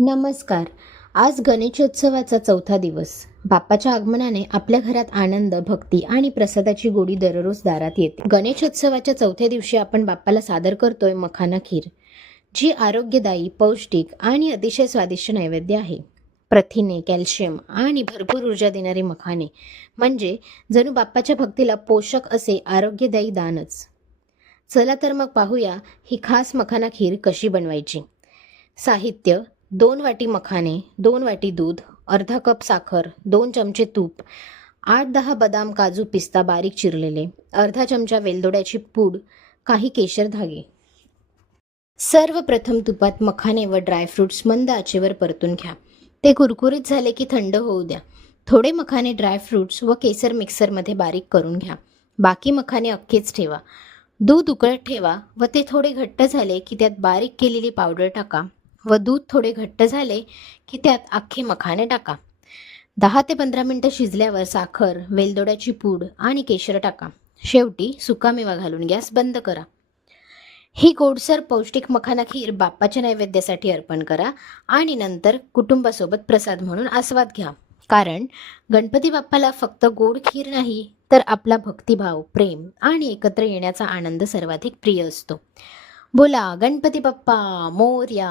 नमस्कार. आज गणेशोत्सवाचा चौथा दिवस. बाप्पाच्या आगमनाने आपल्या घरात आनंद, भक्ती आणि प्रसादाची गोडी दररोज दारात येते. गणेशोत्सवाच्या चौथ्या दिवशी आपण बाप्पाला सादर करतोय मखाना खीर, जी आरोग्यदायी, पौष्टिक आणि अतिशय स्वादिष्ट नैवेद्य आहे. प्रथिने, कॅल्शियम आणि भरपूर ऊर्जा देणारे मखाने म्हणजे जणू बाप्पाच्या भक्तीला पोषक असे आरोग्यदायी दानच. चला तर मग पाहूया ही खास मखाना खीर कशी बनवायची. साहित्य: 2 वाटी मखाने, 2 वाटी दूध, अर्धा कप साखर, 2 चमचे तूप, 8-10 बदाम, काजू, पिस्ता बारीक चिरलेले, अर्धा चमचा वेलदोड्याची पूड, काही केशर धागे. सर्वप्रथम तुपात मखाने व ड्रायफ्रूट्स मंद आचेवर परतून घ्या. ते कुरकुरीत झाले की थंड होऊ द्या. थोडे मखाने, ड्रायफ्रूट्स व केसर मिक्सरमध्ये बारीक करून घ्या. बाकी मखाने अख्खेच ठेवा. दूध उकळत ठेवा व ते थोडे घट्ट झाले की त्यात बारीक केलेली पावडर टाका व दूध थोडे घट्ट झाले की त्यात अख्खे मखाने टाका. 10 ते 15 मिनिटं शिजल्यावर साखर, वेलदोड्याची पूड आणि केशर टाका. शेवटी सुकामेवा घालून गॅस बंद करा. ही गोडसर पौष्टिक मखाना खीर बाप्पाच्या नैवेद्यासाठी अर्पण करा आणि नंतर कुटुंबासोबत प्रसाद म्हणून आस्वाद घ्या. कारण गणपती बाप्पाला फक्त गोड खीर नाही, तर आपला भक्तिभाव, प्रेम आणि एकत्र येण्याचा आनंद सर्वाधिक प्रिय असतो. बोला गणपती बाप्पा मोरया.